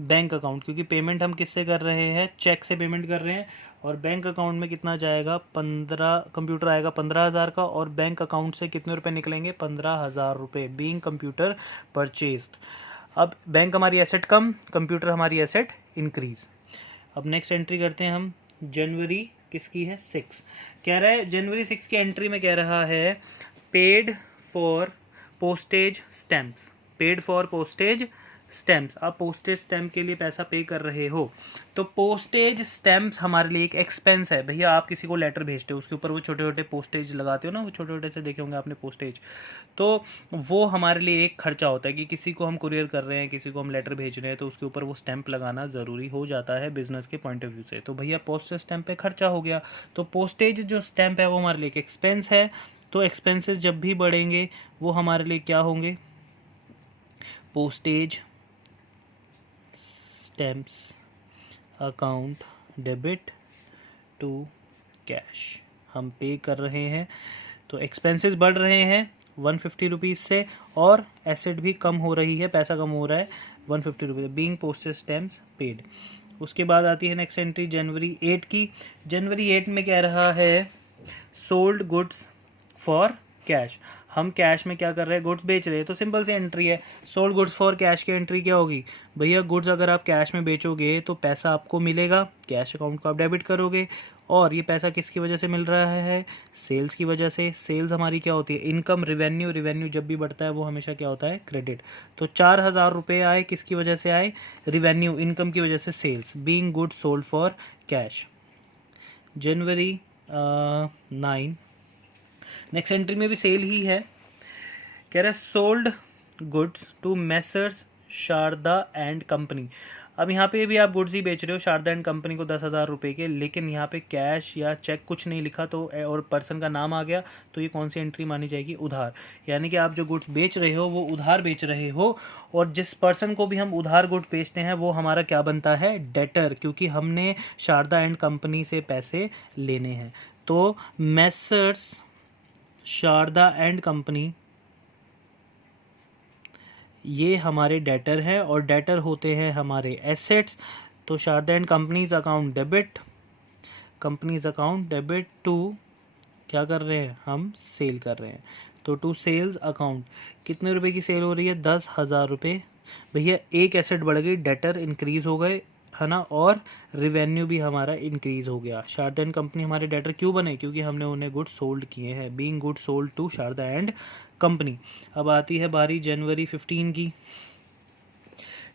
bank account, क्योंकि पेमेंट हम किससे कर रहे हैं, चेक से पेमेंट कर रहे हैं। और बैंक अकाउंट में कितना जाएगा, 15, कंप्यूटर आएगा 15,000 का, और बैंक अकाउंट से कितने रुपए निकलेंगे, 15,000 रुपये, बीइंग कंप्यूटर परचेज्ड। अब बैंक हमारी एसेट कम, कंप्यूटर हमारी एसेट इंक्रीज। अब नेक्स्ट एंट्री करते हैं हम, जनवरी किसकी है, 6। कह रहा है जनवरी 6 की एंट्री में कह रहा है paid for postage stamps, paid for postage stamps. आप पोस्टेज स्टैम्प के लिए पैसा पे कर रहे हो। तो पोस्टेज स्टैम्प्स हमारे लिए एक एक्सपेंस है। भैया आप किसी को लेटर भेजते हो, उसके ऊपर वो छोटे छोटे पोस्टेज लगाते हो ना, वो छोटे छोटे से देखे होंगे आपने पोस्टेज, तो वो हमारे लिए एक खर्चा होता है कि किसी को हम कुरियर कर रहे हैं, किसी को हम लेटर भेज रहे हैं, तो उसके ऊपर वो स्टैंप लगाना ज़रूरी हो जाता है बिजनेस के पॉइंट ऑफ व्यू से। तो भैया पोस्टेज स्टैम्प पे खर्चा हो गया। तो पोस्टेज जो स्टैम्प है वो हमारे लिए एक एक्सपेंस है। तो एक्सपेंसेस जब भी बढ़ेंगे वो हमारे लिए क्या होंगे, postage stamps account debit to cash, हम पे कर रहे हैं। तो एक्सपेंसेस बढ़ रहे हैं 150 रुपीज़ से, और एसेट भी कम हो रही है, पैसा कम हो रहा है 150 rupees, being postage stamps paid. उसके बाद आती है नेक्स्ट एंट्री जनवरी 8 की। जनवरी 8 में कह रहा है सोल्ड गुड्स फॉर कैश, हम कैश में क्या कर रहे हैं, गुड्स बेच रहे हैं। तो सिंपल सी एंट्री है, सोल्ड गुड्स फॉर कैश की एंट्री क्या होगी, भैया गुड्स अगर आप कैश में बेचोगे तो पैसा आपको मिलेगा, कैश अकाउंट को आप डेबिट करोगे। और ये पैसा किसकी वजह से मिल रहा है, सेल्स की वजह से। सेल्स हमारी क्या होती है, इनकम, रिवेन्यू, रिवेन्यू जब भी बढ़ता है वो हमेशा क्या होता है, क्रेडिट। तो 4,000 रुपये आए, किसकी वजह से आए, रिवेन्यू, इनकम की वजह से, sales, being goods sold for cash. जनवरी 9, नेक्स्ट एंट्री में भी सेल ही है। कह रहा है sold goods to messrs Sharda and company. अब यहाँ पे भी आप गुड्स ही बेच रहे हो शारदा एंड कंपनी को 10,000 रुपये के, लेकिन यहाँ पे कैश या चेक कुछ नहीं लिखा, तो और पर्सन का नाम आ गया, तो ये कौन सी एंट्री मानी जाएगी, उधार। यानी कि आप जो गुड्स बेच रहे हो वो उधार बेच रहे हो, और जिस पर्सन को भी हम उधार गुड्स बेचते हैं वो हमारा क्या बनता है, डेटर, क्योंकि हमने शारदा एंड कंपनी से पैसे लेने हैं। तो मेसर्स शारदा एंड कंपनी ये हमारे डेटर हैं, और डेटर होते हैं हमारे एसेट्स। तो Sharda and company's account debit, company's account debit to, क्या कर रहे हैं, हम सेल कर रहे हैं। तो टू सेल्स अकाउंट, कितने रुपए की सेल हो रही है, 10,000 रुपये। भैया एक एसेट बढ़ गई, डेटर इंक्रीज हो गए, है ना, और रिवेन्यू भी हमारा इंक्रीज हो गया। शारदा एंड कंपनी हमारे डेटर क्यों बने, क्योंकि हमने उन्हें गुड सोल्ड किए हैं, being good sold to Sharda and company. अब आती है बारी जनवरी 15 की।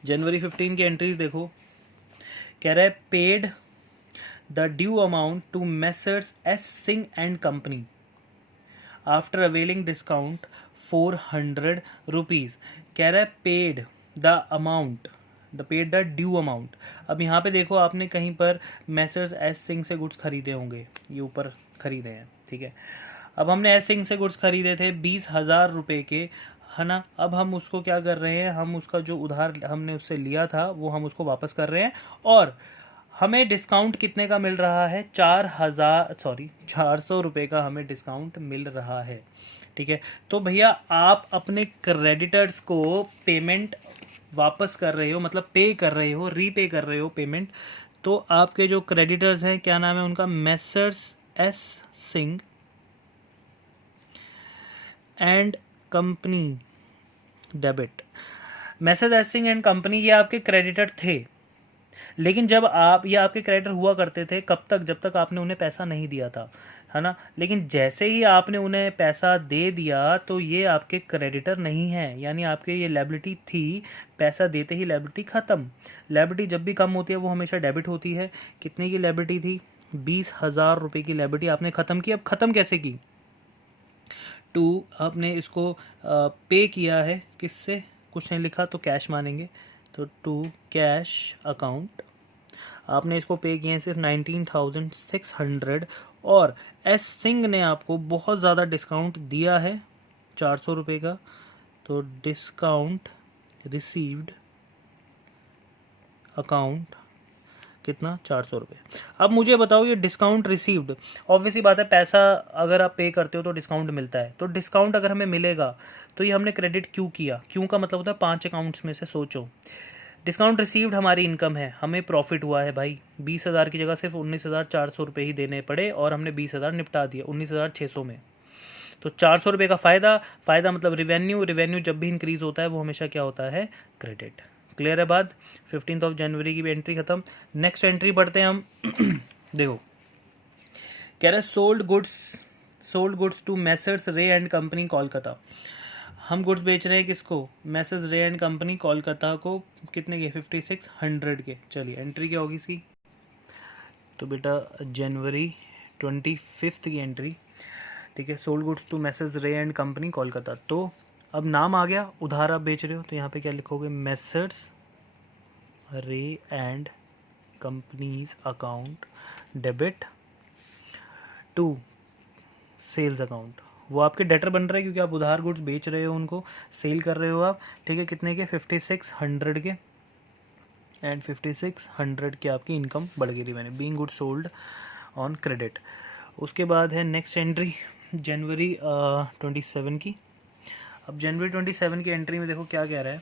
जनवरी 15 की एंट्रीज देखो, कह रहा है paid the due amount to messrs S Singh and company after availing discount 400 rupees. कह रहा है paid the amount, the paid the due amount. अब यहाँ पे देखो, आपने कहीं पर मेसर्स एस सिंह से गुड्स खरीदे होंगे, ये ऊपर खरीदे हैं, ठीक है। अब हमने एस सिंह से गुड्स खरीदे थे 20,000 रुपये के, है ना। अब हम उसको क्या कर रहे हैं, हम उसका जो उधार हमने उससे लिया था वो हम उसको वापस कर रहे हैं, और हमें डिस्काउंट कितने का मिल रहा है, 400 रुपये का हमें डिस्काउंट मिल रहा है, ठीक है। तो भैया आप अपने क्रेडिटर्स को पेमेंट वापस कर रहे हो, मतलब पे कर रहे हो, रीपे कर रहे हो पेमेंट। तो आपके जो क्रेडिटर्स हैं, क्या नाम है उनका, messrs S Singh and company debit. Messrs S Singh and company ये आपके क्रेडिटर थे, लेकिन जब आप, ये आपके क्रेडिटर हुआ करते थे कब तक, जब तक आपने उन्हें पैसा नहीं दिया था, है ना। लेकिन जैसे ही आपने उन्हें पैसा दे दिया तो ये आपके क्रेडिटर नहीं है, यानी आपके ये लायबिलिटी थी, पैसा देते ही लायबिलिटी ख़त्म। लायबिलिटी जब भी कम होती है वो हमेशा डेबिट होती है। कितने की लायबिलिटी थी, 20,000 रुपये की लायबिलिटी आपने ख़त्म की। अब ख़त्म कैसे की, टू आपने इसको पे किया है, किससे, कुछ नहीं लिखा तो कैश मानेंगे, तो टू कैश अकाउंट आपने इसको पे किए हैं सिर्फ 19,600 और एस सिंह ने आपको बहुत ज़्यादा डिस्काउंट दिया है 400 रुपये का। तो डिस्काउंट रिसीव्ड अकाउंट कितना, 400 रुपये। अब मुझे बताओ ये डिस्काउंट रिसीव्ड, ऑब्वियसली बात है पैसा अगर आप पे करते हो तो डिस्काउंट मिलता है, तो डिस्काउंट अगर हमें मिलेगा तो ये हमने क्रेडिट क्यों किया, क्यों का मतलब होता है 5 अकाउंट्स में से सोचो। डिस्काउंट रिसीव्ड हमारी इनकम है, हमें प्रॉफिट हुआ है भाई, 20,000 की जगह सिर्फ 19,400 रुपये ही देने पड़े और हमने 20,000 निपटा दिया 19,600 में। तो 400 रुपये का फ़ायदा मतलब रिवेन्यू जब भी इंक्रीज़ होता है वो हमेशा क्या होता है, क्रेडिट। क्लियर है बात। 15 जनवरी की भी एंट्री खत्म। नेक्स्ट एंट्री पढ़ते हैं हम। देखो कह रहा है sold goods to Messrs Ray and company Kolkata. हम गुड्स बेच रहे हैं किसको, Messrs Ray and company Kolkata को, कितने के, 5600 के। चलिए एंट्री क्या होगी इसकी, तो बेटा जनवरी 25 की एंट्री, ठीक है। Sold goods to Messrs Ray and company Kolkata, तो अब नाम आ गया, उधार आप बेच रहे हो तो यहाँ पे क्या लिखोगे, messrs Ray and company's account debit to sales account. वो आपके डेटर बन रहे हैं क्योंकि आप उधार गुड्स बेच रहे हो, उनको सेल कर रहे हो आप, ठीक है। कितने के, 5600 के, एंड 5600 की आपकी इनकम बढ़ गई थी मैंने, being good sold on credit. उसके बाद है नेक्स्ट एंट्री जनवरी 27 की। अब जनवरी 27 की एंट्री में देखो क्या कह रहा है,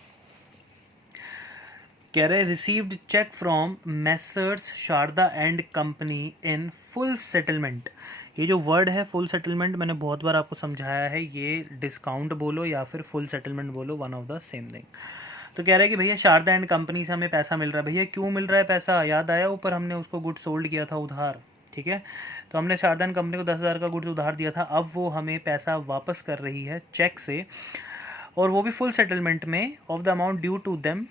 कह रहे हैं received cheque from messrs Sharda and company in full settlement. ये जो वर्ड है फुल सेटलमेंट मैंने बहुत बार आपको समझाया है, ये डिस्काउंट बोलो या फिर फुल सेटलमेंट बोलो, one of the same thing. तो कह रहा है कि भैया शारदा एंड कंपनी से हमें पैसा मिल रहा है। भैया क्यों मिल रहा है पैसा, याद आया ऊपर हमने उसको गुड सोल्ड किया था उधार, ठीक है। तो हमने शारदा एंड कंपनी को 10,000 का गुड्स उधार दिया था, अब वो हमें पैसा वापस कर रही है चेक से, और वो भी फुल सेटलमेंट में, of the amount due to them,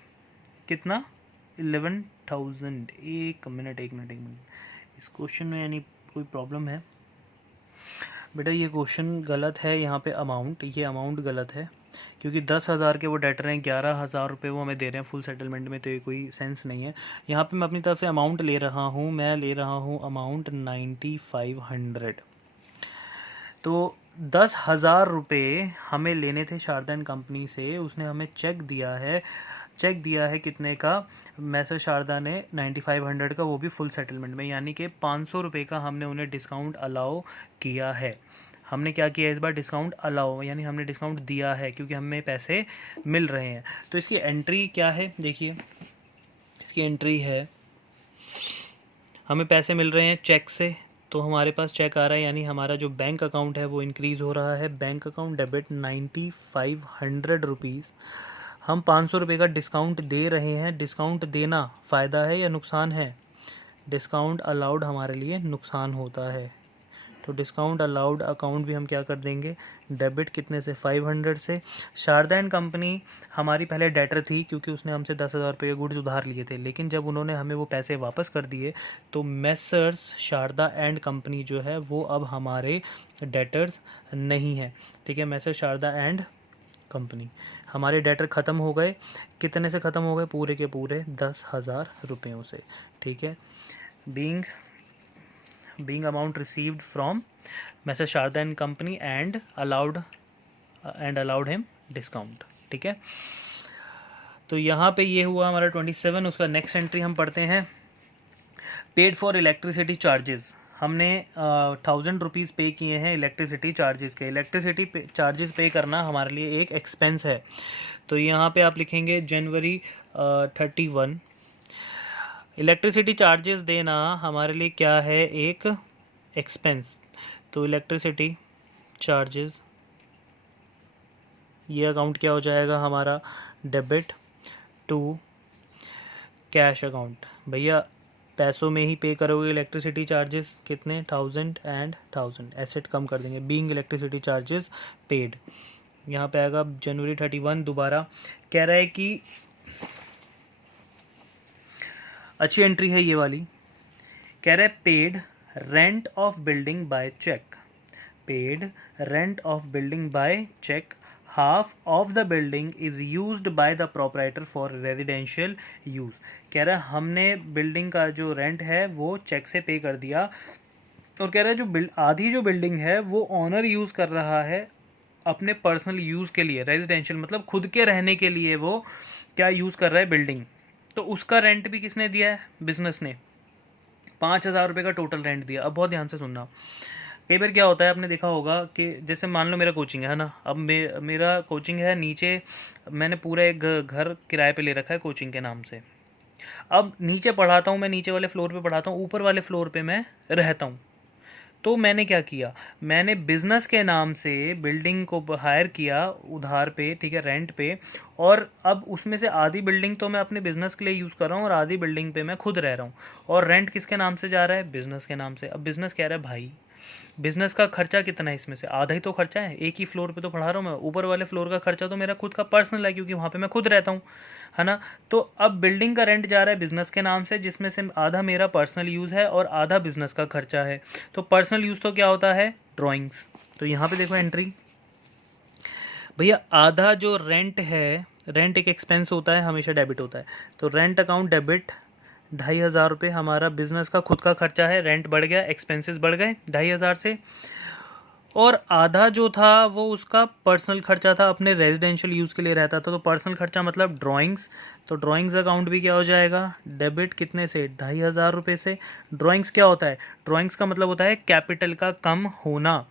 कितना, 11,000। एक मिनट, इस क्वेश्चन में यानी कोई प्रॉब्लम है बेटा, ये क्वेश्चन गलत है, यहाँ पे अमाउंट, ये अमाउंट गलत है क्योंकि 10,000 के वो डेटर हैं, 11,000 रुपये वो हमें दे रहे हैं फुल सेटलमेंट में, तो ये कोई सेंस नहीं है। यहाँ पे मैं अपनी तरफ से अमाउंट ले रहा हूँ, मैं ले रहा हूँ अमाउंट 9500। तो 10,000 रुपये हमें लेने थे शारदा एंड कंपनी से, उसने हमें चेक दिया है कितने का, मैसर शारदा ने 9500 का, वो भी फुल सेटलमेंट में, यानी कि 500 रुपये का हमने उन्हें डिस्काउंट अलाउ किया है। हमने क्या किया इस बार, डिस्काउंट अलाउ, यानी हमने डिस्काउंट दिया है क्योंकि हमें पैसे मिल रहे हैं। तो इसकी एंट्री क्या है, देखिए इसकी एंट्री है, हमें पैसे मिल रहे हैं चेक से, तो हमारे पास चेक आ रहा है, यानी हमारा जो बैंक अकाउंट है वो इंक्रीज़ हो रहा है। बैंक अकाउंट डेबिट 9500 रुपीज़, हम 500 रुपये का डिस्काउंट दे रहे हैं। डिस्काउंट देना फ़ायदा है या नुकसान है, डिस्काउंट अलाउड हमारे लिए नुकसान होता है, तो डिस्काउंट अलाउड अकाउंट भी हम क्या कर देंगे, डेबिट कितने से, 500 से। शारदा एंड कंपनी हमारी पहले डेटर थी क्योंकि उसने हमसे 10,000 रुपये के गुड्स उधार लिए थे, लेकिन जब उन्होंने हमें वो पैसे वापस कर दिए तो मैसर्स शारदा एंड कंपनी जो है वो अब हमारे डेटर्स नहीं है, ठीक है। मैसर्स शारदा एंड कंपनी, हमारे डेटर ख़त्म हो गए, कितने से ख़त्म हो गए, पूरे के पूरे 10,000 रुपयों से, ठीक है। Being amount received from messrs Sharda and company and allowed him discount, ठीक है। तो यहाँ पे ये हुआ हमारा 27। उसका नेक्स्ट एंट्री हम पढ़ते हैं, पेड फॉर इलेक्ट्रिसिटी चार्जेस। हमने 1,000 रुपीज़ पे किए हैं इलेक्ट्रिसिटी चार्जेस के। इलेक्ट्रिसिटी चार्जेस पे करना हमारे लिए एक एक्सपेंस है, तो यहाँ पे आप लिखेंगे जनवरी 31। इलेक्ट्रिसिटी चार्जेस देना हमारे लिए क्या है, एक एक्सपेंस, तो इलेक्ट्रिसिटी चार्जेस, ये अकाउंट क्या हो जाएगा हमारा, डेबिट टू कैश अकाउंट। भैया पैसों में ही पे करोगे इलेक्ट्रिसिटी चार्जेस, कितने, 1000 एंड 1000, एसेट कम कर देंगे, बीइंग इलेक्ट्रिसिटी चार्जेस पेड। यहाँ पे आएगा जनवरी 31। दोबारा कह रहा है कि अच्छी एंट्री है ये वाली, कह रहा है paid rent of building by cheque, paid rent of building by cheque half of the building is used by the proprietor for residential use. कह रहा है हमने बिल्डिंग का जो रेंट है वो चेक से पे कर दिया, और कह रहा है जो आधी जो बिल्डिंग है वो ऑनर यूज़ कर रहा है अपने पर्सनल यूज़ के लिए, रेजिडेंशियल मतलब खुद के रहने के लिए वो क्या यूज़ कर रहा है बिल्डिंग, तो उसका रेंट भी किसने दिया है, बिजनेस ने। 5,000 रुपये का टोटल रेंट दिया। अब बहुत ध्यान से सुनना, कई बार क्या होता है आपने देखा होगा कि जैसे मान लो मेरा कोचिंग है ना, अब मेरा कोचिंग है नीचे, मैंने पूरा एक घर किराए पे ले रखा है कोचिंग के नाम से। अब नीचे पढ़ाता हूँ मैं, नीचे वाले फ्लोर पे पढ़ाता हूँ, ऊपर वाले फ्लोर पे मैं रहता हूँ। तो मैंने क्या किया, मैंने बिज़नेस के नाम से बिल्डिंग को हायर किया उधार पे, ठीक है, रेंट पे, और अब उसमें से आधी बिल्डिंग तो मैं अपने बिज़नेस के लिए यूज़ कर रहा हूँ और आधी बिल्डिंग पे मैं खुद रह रहा हूँ, और रेंट किसके नाम से जा रहा है, बिज़नेस के नाम से। अब बिज़नेस कह रहा है भाई बिज़नेस का खर्चा कितना है, इसमें से आधा ही तो खर्चा है, एक ही फ्लोर पे तो पढ़ा रहा हूँ मैं, ऊपर वाले फ्लोर का खर्चा तो मेरा खुद का पर्सनल है क्योंकि वहाँ पे मैं खुद रहता हूँ, है ना। तो अब बिल्डिंग का रेंट जा रहा है बिज़नेस के नाम से, जिसमें से आधा मेरा पर्सनल यूज़ है और आधा बिज़नेस का खर्चा है। तो पर्सनल यूज़ तो क्या होता है, ड्राइंग्स। तो यहाँ पे देखो एंट्री, भैया आधा जो रेंट है, रेंट एक एक्सपेंस होता है, हमेशा डेबिट होता है, तो रेंट अकाउंट डेबिट 2,500 रुपये हमारा बिजनेस का खुद का खर्चा है, रेंट बढ़ गया, एक्सपेंसेस बढ़ गए 2,500 से, और आधा जो था वो उसका पर्सनल खर्चा था, अपने रेजिडेंशियल यूज़ के लिए रहता था, तो पर्सनल खर्चा मतलब ड्राइंग्स, तो ड्राइंग्स अकाउंट भी क्या हो जाएगा, डेबिट कितने से, 2,500 रुपये से। ड्राइंग्स क्या होता है, ड्राइंग्स का मतलब होता है कैपिटल का कम होना।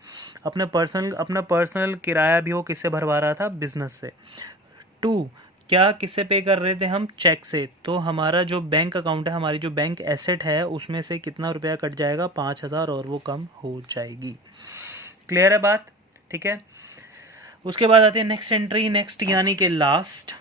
अपना पर्सनल किराया भी वो किससे भरवा रहा था, बिजनेस से। 2, क्या किससे पे कर रहे थे हम, चेक से, तो हमारा जो बैंक अकाउंट है, हमारी जो बैंक एसेट है, उसमें से कितना रुपया कट जाएगा, 5,000, और वो कम हो जाएगी। क्लियर है बात, ठीक है। उसके बाद आते हैं नेक्स्ट एंट्री, नेक्स्ट यानी कि लास्ट,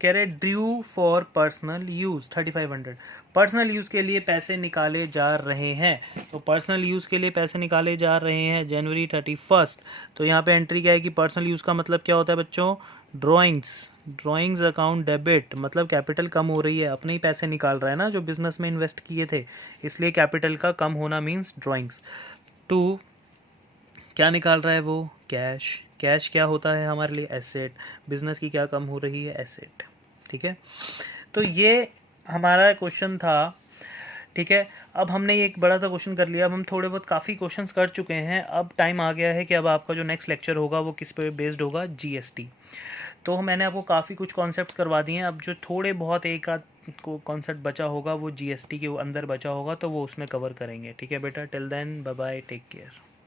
कह रहे due for personal use 3,500, personal use के लिए पैसे निकाले जा रहे हैं, तो पर्सनल यूज़ के लिए पैसे निकाले जा रहे हैं जनवरी 31। तो यहाँ पे एंट्री क्या है कि पर्सनल यूज़ का मतलब क्या होता है बच्चों, ड्राइंग्स अकाउंट डेबिट, मतलब कैपिटल कम हो रही है, अपने ही पैसे निकाल रहा है ना जो बिजनेस में इन्वेस्ट किए थे, इसलिए कैपिटल का कम होना मीन्स ड्राइंग्स। 2, क्या निकाल रहा है वो, कैश क्या होता है हमारे लिए, एसेट, बिजनेस की क्या कम हो रही है, एसेट, ठीक है। तो ये हमारा क्वेश्चन था, ठीक है। अब हमने ये एक बड़ा सा क्वेश्चन कर लिया, अब हम थोड़े बहुत काफ़ी क्वेश्चंस कर चुके हैं, अब टाइम आ गया है कि अब आपका जो नेक्स्ट लेक्चर होगा वो किस पे बेस्ड होगा, जीएसटी। तो मैंने आपको काफ़ी कुछ कॉन्सेप्ट करवा दिए हैं, अब जो थोड़े बहुत एक आध को कॉन्सेप्ट बचा होगा वो जीएसटी के अंदर बचा होगा, तो वो उसमें कवर करेंगे, ठीक है बेटा। Till then bye bye, take care.